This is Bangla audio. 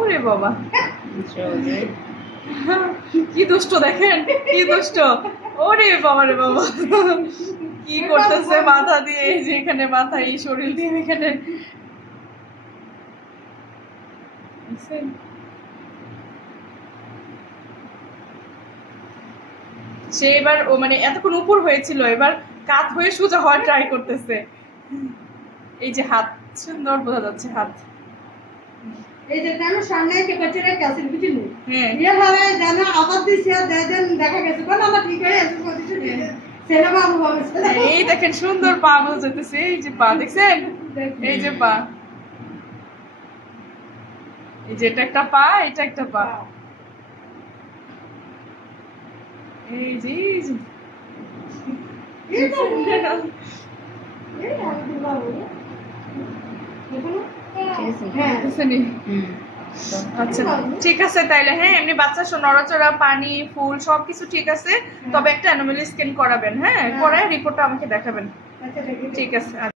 ওরে বাবা কি দুষ্ট দেখেন, কি দুষ্ট। ওরে বাবা রে বাবা, কি করতেছে মাথা দিয়ে, এই যে এখানে মাথা, এই শরীর দিয়ে এখানে। সে এবার ও মানে এতক্ষণ উপর হয়েছিল, এবার কাত হয়ে সোজা হওয়ার ট্রাই করতেছে। এই যে হাত সুন্দর বোঝা যাচ্ছে, হাত। এই যে কেন সামনে কে কচরে কাছে বুঝিনি। হ্যাঁ ये ভাবে জানা আবার দিছে দেন দেখা গেছে কোন আমরা ঠিক হয়ে এসে পজিশন সেনা বাবু বাবু। এই দেখেন সুন্দর পা বোঝাতেছে, এই যে পা দেখছেন, এই যে পা, এই যে এটা একটা পা, এটা একটা পা, এই যে এই তো এই আমি বাবু দেখুন। আচ্ছা ঠিক আছে তাইলে। হ্যাঁ এমনি বাচ্চা নড়াচড়া, পানি, ফুল সবকিছু ঠিক আছে, তবে একটা অ্যানোমালি স্ক্যান করাবেন। হ্যাঁ করে রিপোর্টটা আমাকে দেখাবেন। ঠিক আছে।